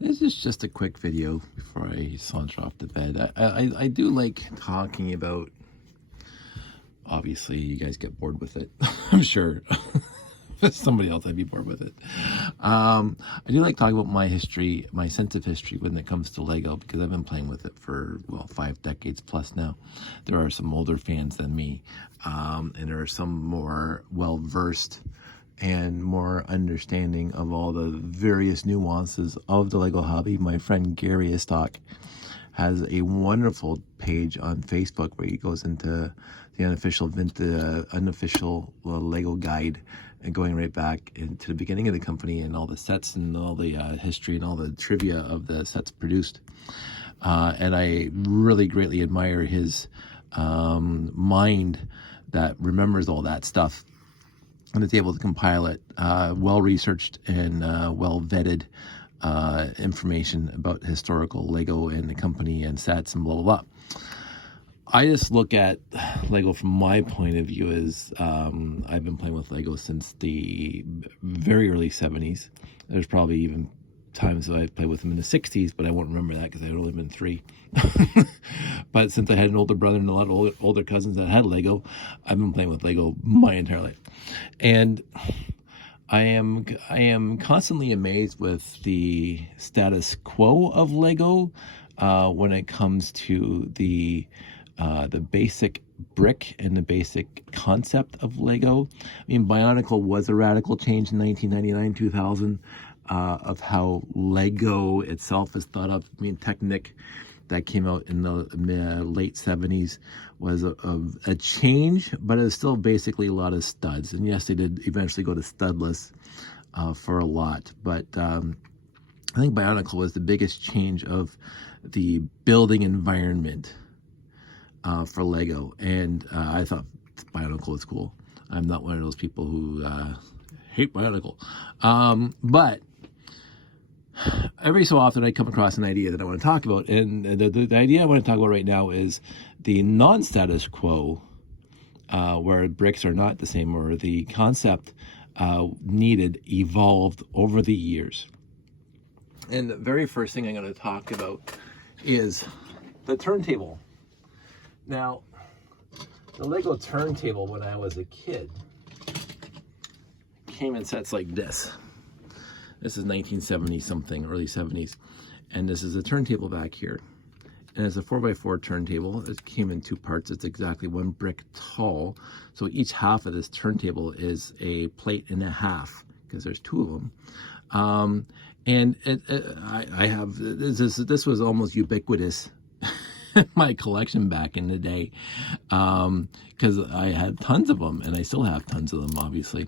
This is just a quick video before I saunter off to bed. I do like talking about, obviously you guys get bored with it, I'm sure. If somebody else, I'd be bored with it. I do like talking about my history, my sense of history when it comes to Lego, because I've been playing with it for, well, 5 decades plus now. There are some older fans than me, and there are some more well-versed and more understanding of all the various nuances of the Lego hobby. My friend Gary Istock has a wonderful page on Facebook where he goes into the unofficial Lego guide, and going right back into the beginning of the company and all the sets and all the history and all the trivia of the sets produced. And I really greatly admire his mind that remembers all that stuff and is able to compile it, well-researched and well-vetted information about historical Lego and the company and sets and blah, blah, blah. I just look at Lego from my point of view as I've been playing with Lego since the very early 70s. There's probably even times that I played with them in the 60s, but I won't remember that because I had only been 3. But since I had an older brother and a lot of older cousins that had Lego, I've been playing with Lego my entire life. And I am constantly amazed with the status quo of Lego when it comes to the basic brick and the basic concept of Lego. I mean, Bionicle was a radical change in 1999, 2000, of how Lego itself is thought of. I mean, Technic, that came out in the late 70s, was a change, but it was still basically a lot of studs. And yes, they did eventually go to studless for a lot. But I think Bionicle was the biggest change of the building environment for Lego. And I thought Bionicle was cool. I'm not one of those people who hate Bionicle. But every so often I come across an idea that I want to talk about, and the idea I want to talk about right now is the non-status quo, where bricks are not the same, or the concept needed evolved over the years. And the very first thing I'm going to talk about is the turntable. Now, the Lego turntable when I was a kid came in sets like this. This is 1970 something, early 70s. And this is a turntable back here. And it's a 4x4 turntable. It came in 2 parts. It's exactly 1 brick tall. So each half of this turntable is a plate and a half, because there's 2 of them. And I have, this was almost ubiquitous in my collection back in the day, because I had tons of them, and I still have tons of them, obviously.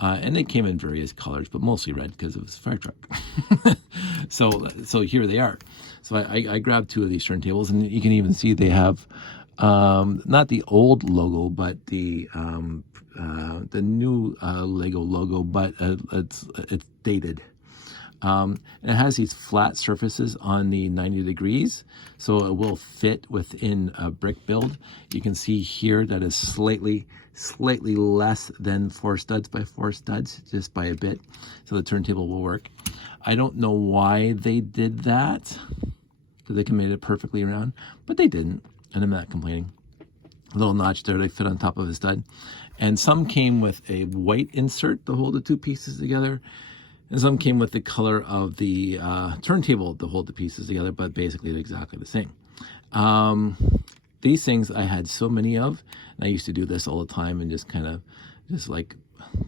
And they came in various colors, but mostly red because it was a fire truck. So here they are. So I grabbed 2 of these turntables, and you can even see they have not the old logo, but the new Lego logo, but it's dated. And it has these flat surfaces on the 90 degrees, so it will fit within a brick build. You can see here that is slightly less than 4 studs by 4 studs, just by a bit, so the turntable will work. I don't know why they did that, because they could have made it perfectly round, but they didn't, and I'm not complaining. A little notch there to fit on top of a stud. And some came with a white insert to hold the 2 pieces together, and some came with the color of the turntable to hold the pieces together, but basically they're exactly the same. These things I had so many of, and I used to do this all the time and just kind of like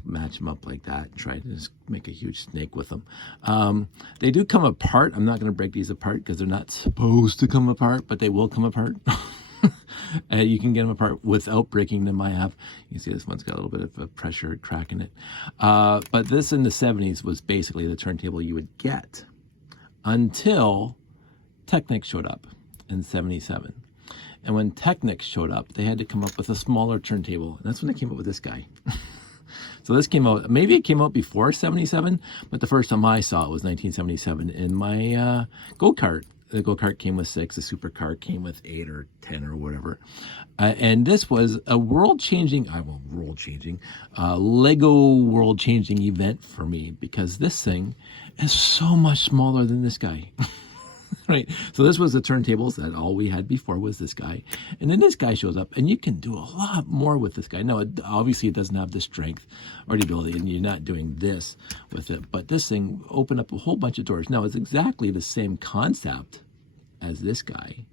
match them up like that and try to just make a huge snake with them. They do come apart. I'm not going to break these apart because they're not supposed to come apart, but they will come apart. You can get them apart without breaking them. You can see this one's got a little bit of a pressure crack in it. But this in the 70s was basically the turntable you would get until Technic showed up in 77. And when Technic showed up, they had to come up with a smaller turntable. And that's when they came up with this guy. So this came out, maybe it came out before 77, but the first time I saw it was 1977 in my go-kart. The go-kart came with 6. The supercar came with 8 or 10 or whatever. And this was a world-changing, Lego world-changing event for me, because this thing is so much smaller than this guy. Right, so this was the turntables that all we had before was this guy, and then this guy shows up, and you can do a lot more with this guy. No, obviously it doesn't have the strength or the ability, and you're not doing this with it, but this thing opened up a whole bunch of doors. Now it's exactly the same concept as this guy,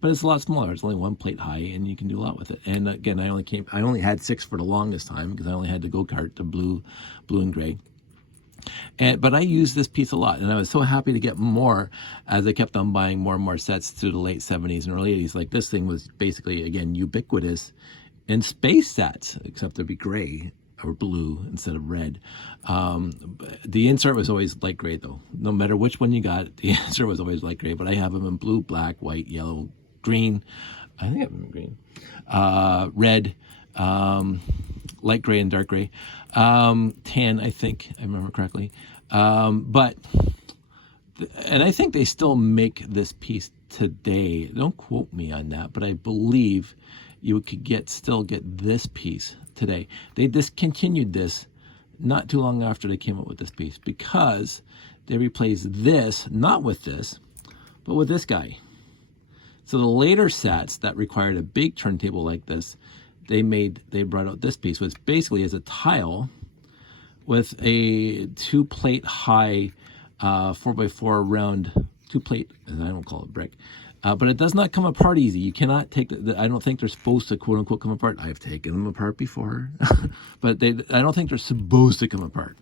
but it's a lot smaller. It's only 1 plate high, and you can do a lot with it. And again, I only had 6 for the longest time, because I only had the go-kart, the blue and gray. But I used this piece a lot, and I was so happy to get more as I kept on buying more and more sets through the late 70s and early 80s. Like, this thing was basically, again, ubiquitous in space sets, except it'd be gray or blue instead of red. The insert was always light gray, though. No matter which one you got, the insert was always light gray. But I have them in blue, black, white, yellow, green. I think I have them in green. Red. Light gray and dark gray, tan, I think I remember correctly. And I think they still make this piece today. Don't quote me on that, but I believe you could still get this piece today. They discontinued this not too long after they came up with this piece, because they replaced this, not with this, but with this guy. So the later sets that required a big turntable like this, they brought out this piece, which basically is a tile with a 2-plate high 4x4 round 2-plate, I don't call it brick, but it does not come apart easy. You cannot take I don't think they're supposed to quote unquote come apart. I've taken them apart before, but I don't think they're supposed to come apart.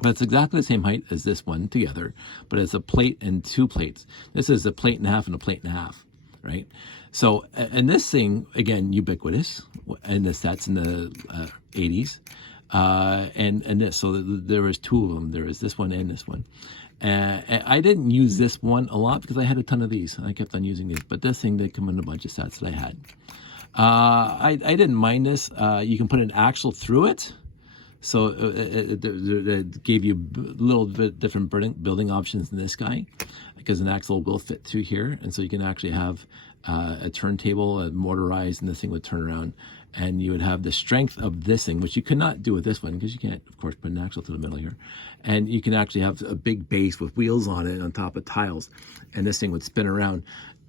But it's exactly the same height as this one together, but it's a plate and 2 plates. This is a plate and a half and a plate and a half, right? So, and this thing, again, ubiquitous in the sets in the 80s, and this. So there was 2 of them. There was this one and this one. And I didn't use this one a lot because I had a ton of these. I kept on using these. But this thing did come in a bunch of sets that I had. I didn't mind this. You can put an axle through it. So it gave you a little bit different building options than this guy, because an axle will fit through here. And so you can actually have a turntable, a motorized, and this thing would turn around, and you would have the strength of this thing, which you could not do with this one, because you can't, of course, put an axle to the middle here. And you can actually have a big base with wheels on it on top of tiles, and this thing would spin around.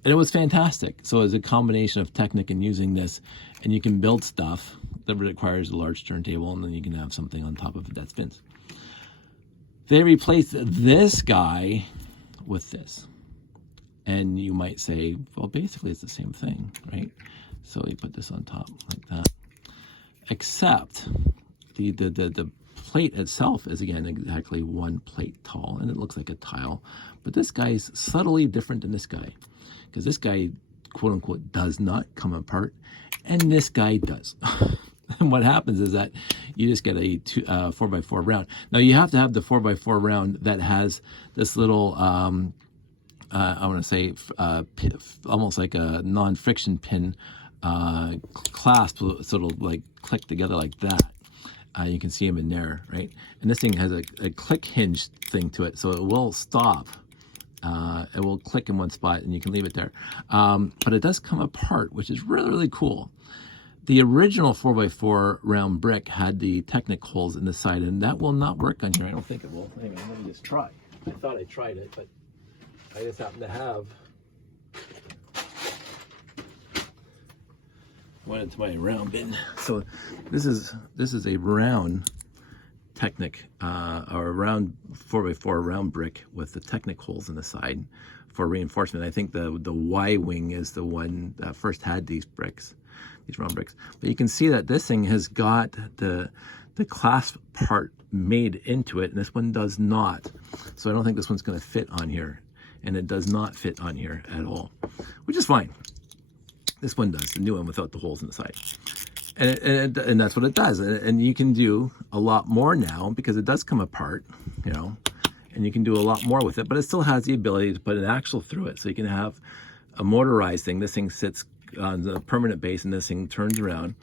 And it was fantastic. So it's a combination of Technic and using this, and you can build stuff that requires a large turntable, and then you can have something on top of it that spins. They replaced this guy with this. And you might say, well, basically it's the same thing, right? So you put this on top like that. Except the plate itself is, again, exactly 1 plate tall, and it looks like a tile. But this guy's subtly different than this guy, because this guy, quote unquote, does not come apart, and this guy does. And what happens is that you just get a 4x4 round. Now you have to have the 4x4 round that has this little, I want to say, almost like a non-friction pin clasp, so it'll like click together like that. You can see them in there, right? And this thing has a click hinge thing to it, so it will stop. It will click in one spot, and you can leave it there. But it does come apart, which is really, really cool. The original 4x4 round brick had the Technic holes in the side, and that will not work on here. I don't think it will. Hang on, let me just try. I thought I tried it, but I just happen to have one into my round bin. So this is a round Technic or a round 4x4 round brick with the Technic holes in the side for reinforcement. I think the Y wing is the one that first had these bricks, these round bricks. But you can see that this thing has got the clasp part made into it, and this one does not. So I don't think this one's going to fit on here, and it does not fit on here at all, which is fine. This one does, the new one without the holes in the side. And that's what it does. And you can do a lot more now because it does come apart, you know, and you can do a lot more with it, but it still has the ability to put an axle through it. So you can have a motorized thing. This thing sits on the permanent base and this thing turns around,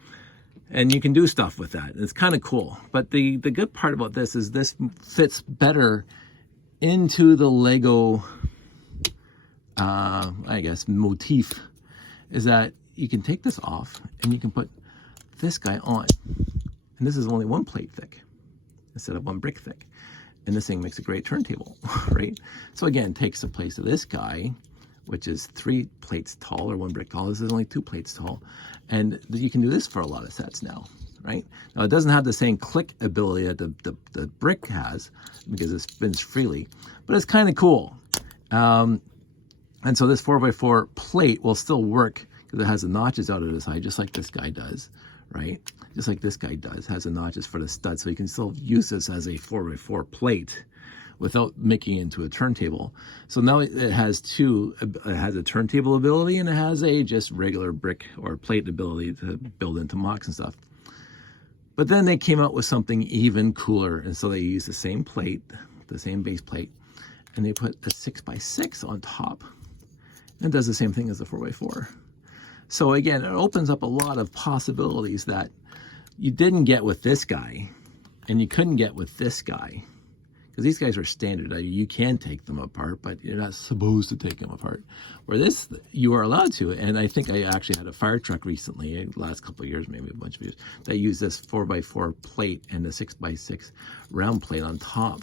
and you can do stuff with that. It's kind of cool. But the good part about this is this fits better into the Lego I guess, motif is that you can take this off and you can put this guy on. And this is only 1 plate thick instead of 1 brick thick. And this thing makes a great turntable, right? So again, takes the place of this guy, which is 3 plates tall or 1 brick tall. This is only 2 plates tall. And you can do this for a lot of sets now, right? Now, it doesn't have the same click ability that the brick has because it spins freely, but it's kind of cool. And so this 4x4 plate will still work because it has the notches out of the side, just like this guy does, right? Just like this guy does, has the notches for the studs. So you can still use this as a 4x4 plate without making it into a turntable. So now it has it has a turntable ability and it has a just regular brick or plate ability to build into mocks and stuff. But then they came out with something even cooler. And so they used the same plate, the same base plate, and they put a 6x6 on top. And it does the same thing as the 4x4. So again, it opens up a lot of possibilities that you didn't get with this guy and you couldn't get with this guy. Because these guys are standard. You can take them apart, but you're not supposed to take them apart. Where this, you are allowed to. And I think I actually had a fire truck recently, the last couple of years, maybe a bunch of years, that used this 4x4 plate and the 6x6 round plate on top.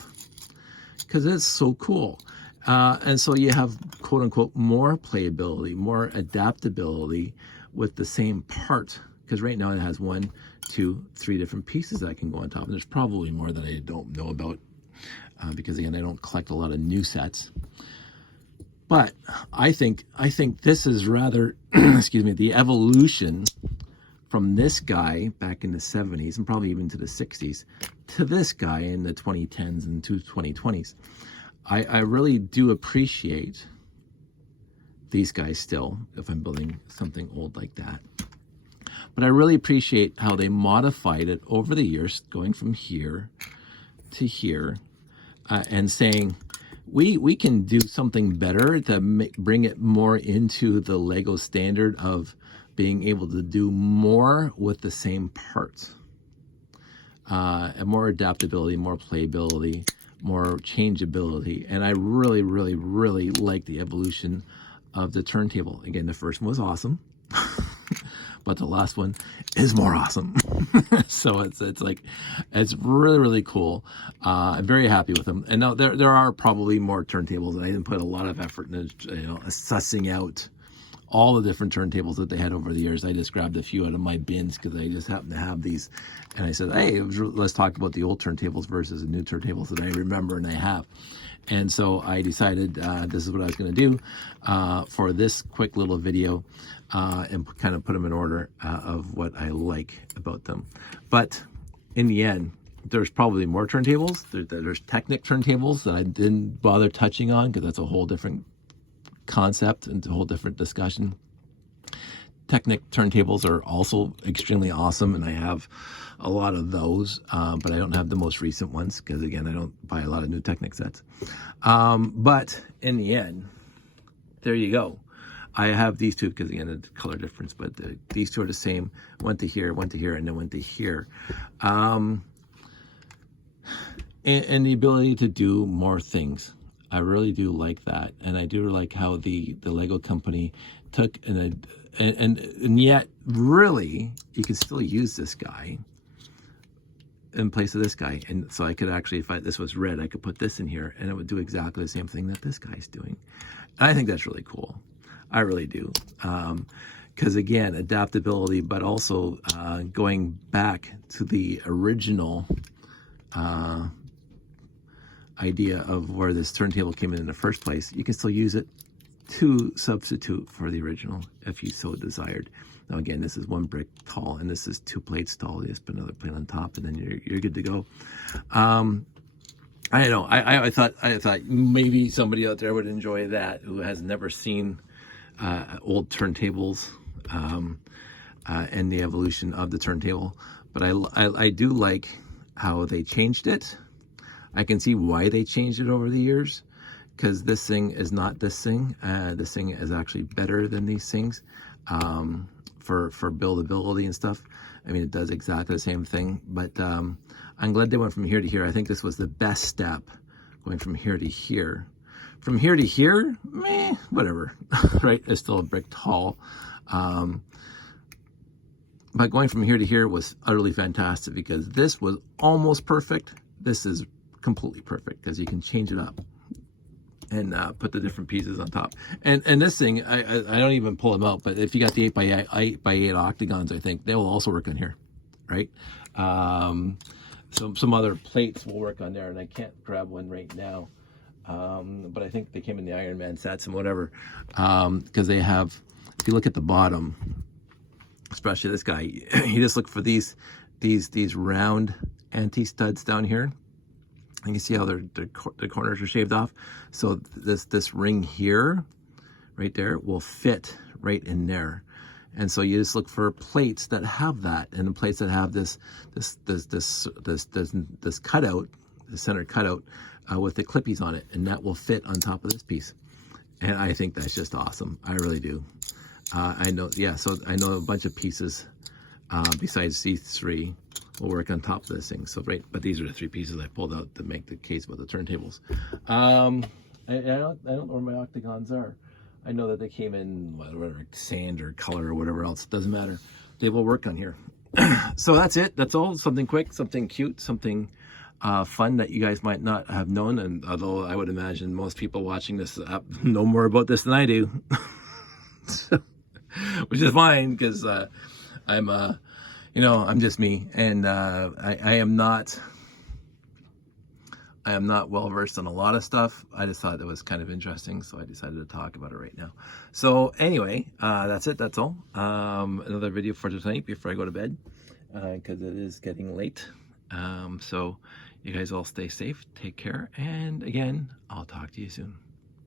Because it's so cool. And so you have, quote unquote, more playability, more adaptability with the same part. Because right now it has 1, 2, 3 different pieces that can go on top. And there's probably more that I don't know about. Because again, I don't collect a lot of new sets. But I think this is rather, excuse me, the evolution from this guy back in the 70s and probably even to the 60s to this guy in the 2010s and 2020s. I really do appreciate these guys still, if I'm building something old like that. But I really appreciate how they modified it over the years, going from here to here, and saying, we can do something better to bring it more into the Lego standard of being able to do more with the same parts. And more adaptability, more playability, more changeability. And I really, really, really like the evolution of the turntable. Again, the first one was awesome, but the last one is more awesome. So it's really, really cool. I'm very happy with them. And now there are probably more turntables, and I didn't put a lot of effort into, sussing out all the different turntables that they had over the years. I just grabbed a few out of my bins because I just happened to have these. And I said, hey, let's talk about the old turntables versus the new turntables that I remember and I have. And so I decided this is what I was going to do for this quick little video and kind of put them in order of what I like about them. But in the end, there's probably more turntables. There's Technic turntables that I didn't bother touching on because that's a whole different concept and a whole different discussion. Technic turntables are also extremely awesome, and I have a lot of those, but I don't have the most recent ones because, again, I don't buy a lot of new Technic sets. But in the end, there you go. I have these two because, again, the color difference, but these two are the same. Went to here, and then went to here. And the ability to do more things. I really do like that, and I do like how the Lego company took and yet really you can still use this guy in place of this guy. And so I could actually, if this was red, I could put this in here and it would do exactly the same thing that this guy's doing. And I think that's really cool. I really do. Because again, adaptability, but also going back to the original idea of where this turntable came in the first place. You can still use it to substitute for the original if you so desired. Now again, this is 1 brick tall and this is 2 plates tall. You just put another plate on top and then you're good to go. I don't know. I thought maybe somebody out there would enjoy that who has never seen old turntables and the evolution of the turntable. But I do like how they changed it. I can see why they changed it over the years, because this thing is not this thing. This thing is actually better than these things for buildability and stuff. I mean, it does exactly the same thing, but I'm glad they went from here to here. I think this was the best step, going from here to here. From here to here, meh, whatever, right? It's still a brick hall. But going from here to here was utterly fantastic because this was almost perfect. This is completely perfect because you can change it up and put the different pieces on top. And this thing, I don't even pull them out, but if you got the 8x8 octagons, I think they will also work on here, right? So some other plates will work on there, and I can't grab one right now. But I think they came in the Iron Man sets and whatever, because they have, if you look at the bottom, especially this guy, you just look for these round anti-studs down here. You can see how the corners are shaved off. So this ring here, right there, will fit right in there. And so you just look for plates that have that, and the plates that have this cutout, the center cutout, with the clippies on it, and that will fit on top of this piece. And I think that's just awesome. I really do. I know, yeah. So I know a bunch of pieces besides these three will work on top of this thing. So right, but these are the three pieces I pulled out to make the case with the turntables. I don't know where my octagons are. I know that they came in whatever sand or color or whatever else. Doesn't matter. They will work on here. So that's it. That's all. Something quick, something cute, something fun that you guys might not have known. And although I would imagine most people watching this know more about this than I do, so, which is fine because I'm you know, I'm just me, and I am not well versed on a lot of stuff. I just thought it was kind of interesting, so I decided to talk about it right now. So anyway, that's it. That's all. Another video for tonight before I go to bed, because it is getting late. So you guys all stay safe, take care, and again, I'll talk to you soon.